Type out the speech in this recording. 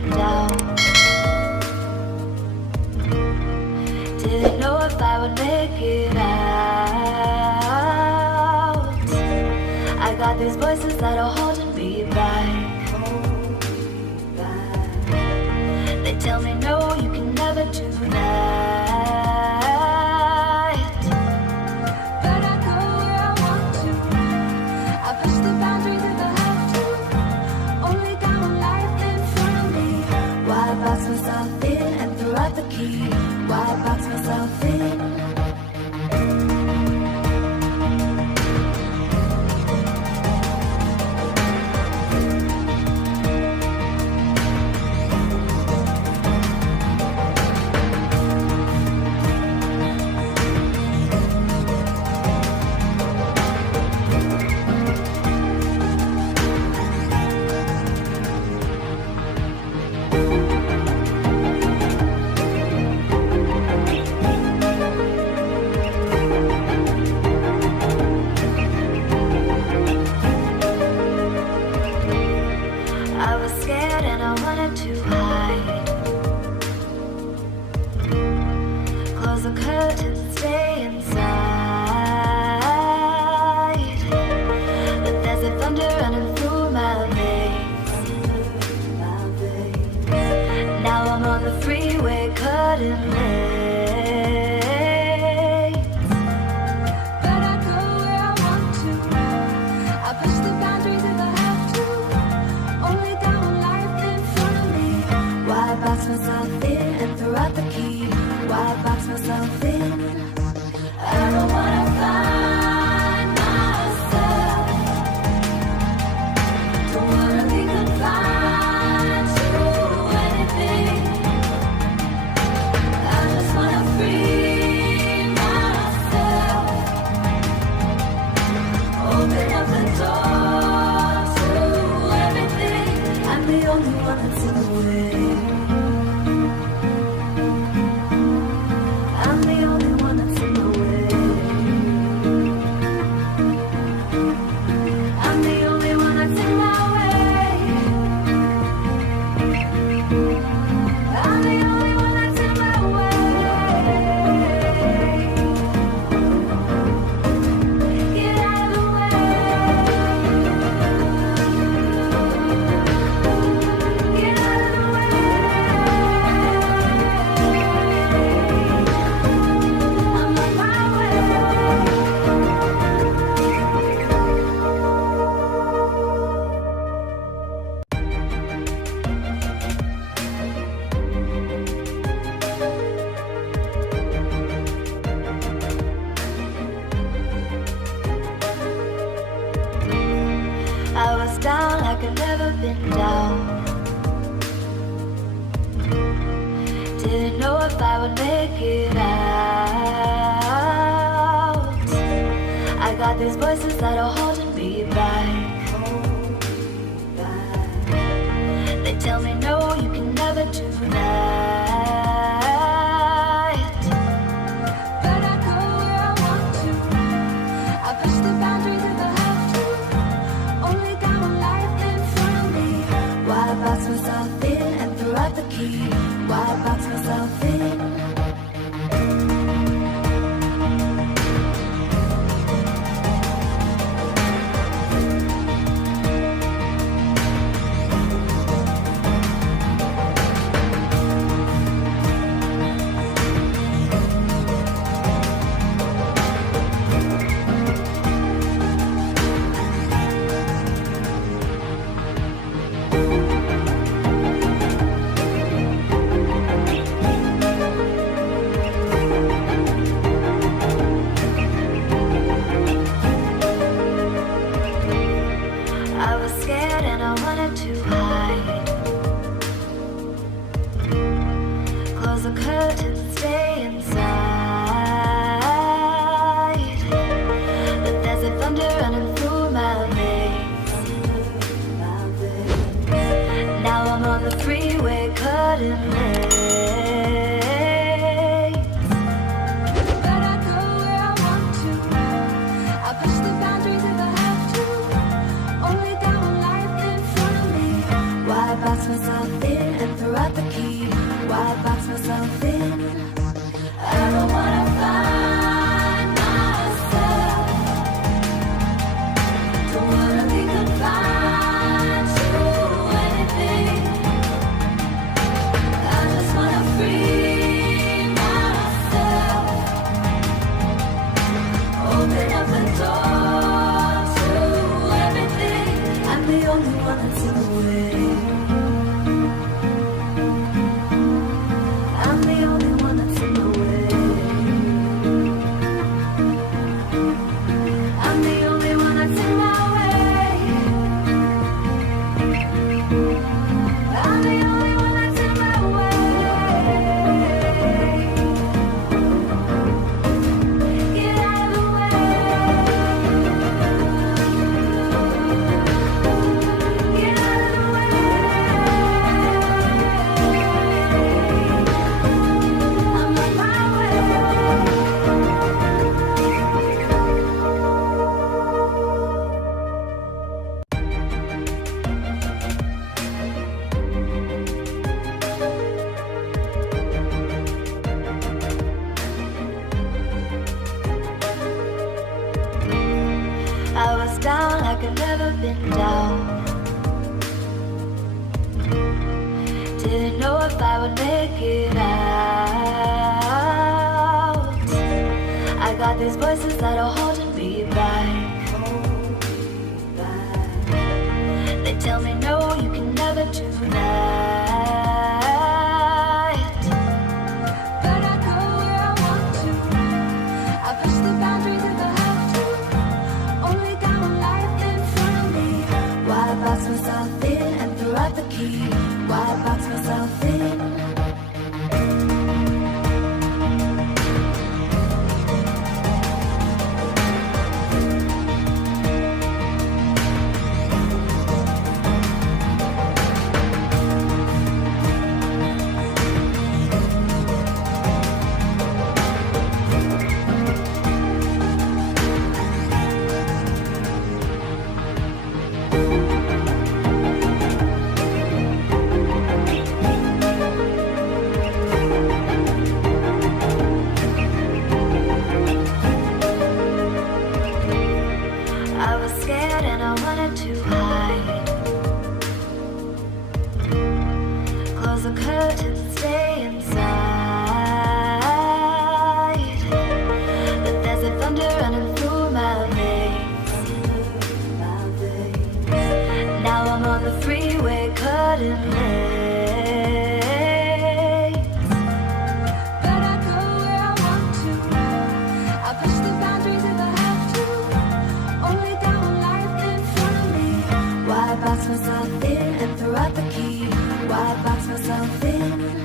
been down. Didn't know if I would make it out. I got these voices that are holding me back. They tell me no, you can never do that. But I go where I want to. I push the boundaries if I have to. Only got one life in front of me. Why box myself in and throw out the key? Why box myself in? Box myself in and throw out the key. Why box myself in? I don't wanna find myself. Don't wanna be confined to anything. I just wanna free myself. Open up the door to everything. I'm the only one that's in the way. I'm the only one that's in the way. I'm the only one that's in my way. I'm the only one that's in my way. Get out of the way. Get out of the way. I'm on my way. I was down like I'd never been down. Didn't know if I would make it out. I got these voices that are holding me back. They tell me no, you can never do that. But I go where I want to. I push the boundaries if I have to. Only got one life in front of me. Why box myself in and throw out the key? Why box myself in? I was scared and I wanted to hide. Close the curtains, stay inside. But there's a thunder running through my veins. Now I'm on the freeway, cutting lanes. But I go where I want to. I push the boundaries if I have to. Only got one life in front of me. Why box myself in and throw out the key? Why box myself in?